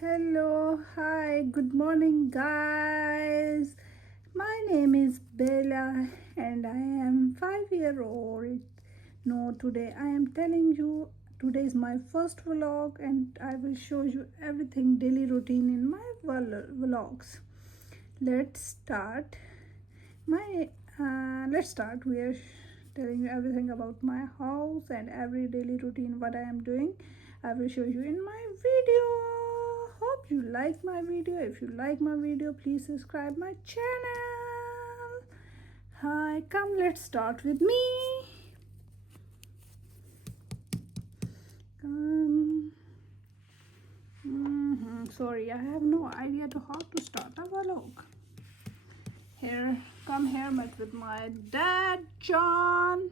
Hello, hi, good morning, guys. My name is Bella and I am 5 year old. No, today I am telling you today is my first vlog and I will show you everything daily routine in my vlogs. Let's start. Let's start. We are telling you everything about my house and every daily routine what I am doing. I will show you in my video. Hope you like my video. If you like my video, please subscribe my channel. Hi, come, let's start with me. Come. Sorry, I have no idea to how to start a vlog. Come here, met with my dad, John.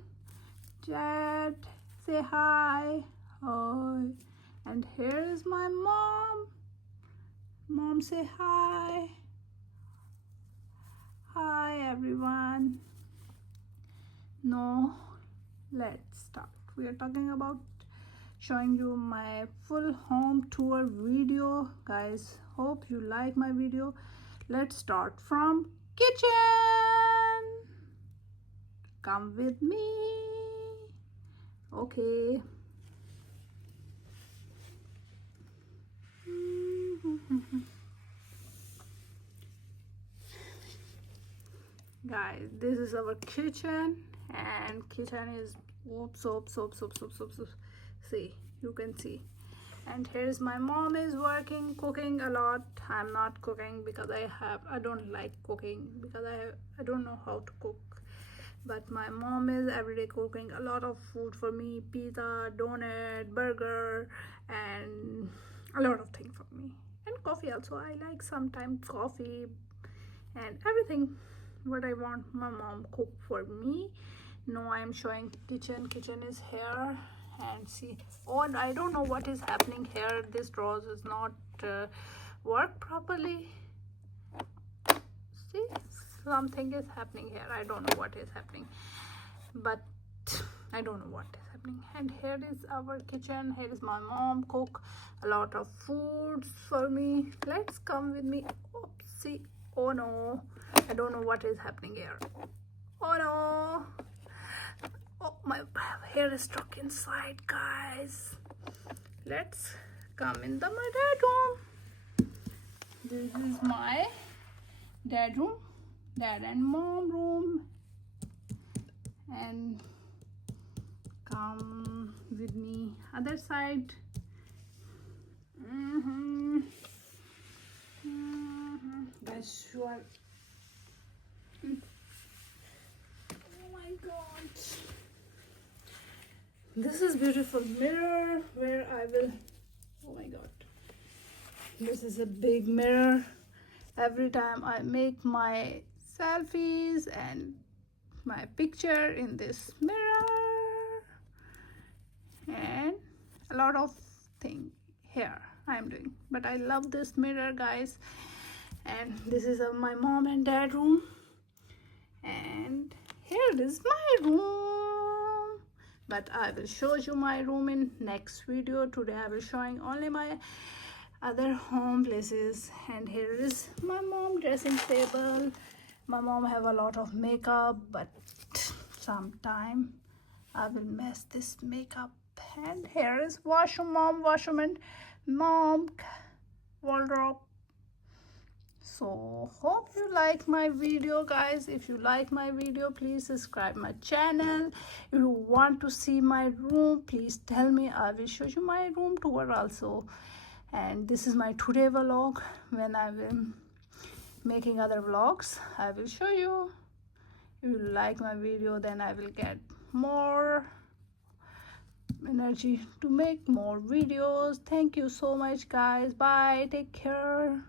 Dad, say hi. Hi. And here is my mom. Mom, say hi. Hi, everyone. No, let's start. We are talking about showing you my full home tour video. Guys, hope you like my video. Let's start from kitchen. Come with me. Okay. Guys, this is our kitchen, and kitchen is soap. See, you can see. And here's my mom is working, cooking a lot. I'm not cooking because I don't like cooking because I don't know how to cook. But my mom is everyday cooking a lot of food for me: pizza, donut, burger, and a lot of things for me. And coffee also. I like sometimes coffee and everything what I want my mom cook for me. No, I'm showing kitchen. Kitchen is here, and see, oh, and I don't know what is happening here. This drawers is not work properly. See, something is happening here. I don't know what is happening, but I don't know what is happening. And here is our kitchen. Here is my mom cook a lot of foods for me. Let's come with me. Oopsie. Oh no, I don't know what is happening here. Oh no. Oh, my hair is stuck inside, guys. Let's come in my dad room. This is my dad room, dad and mom room. And come with me other side. Guys, you are. Oh my god. This is beautiful mirror where I will. Oh my god. This is a big mirror. Every time I make my selfies and my picture in this mirror, and a lot of things here I'm doing, but I love this mirror, guys. And this is my mom and dad room, and here is my room. But I will show you my room in next video. Today I will showing only my other home places. And here is my mom dressing table. My mom have a lot of makeup, but sometime I will mess this makeup. And here is washroom and mom wardrobe. So hope you like my video, guys. If you like my video, please subscribe my channel. If you want to see my room, please tell me. I will show you my room tour also. And this is my today vlog. When I will making other vlogs, I will show you. If you like my video, then I will get more energy to make more videos. Thank you so much, guys. Bye, take care.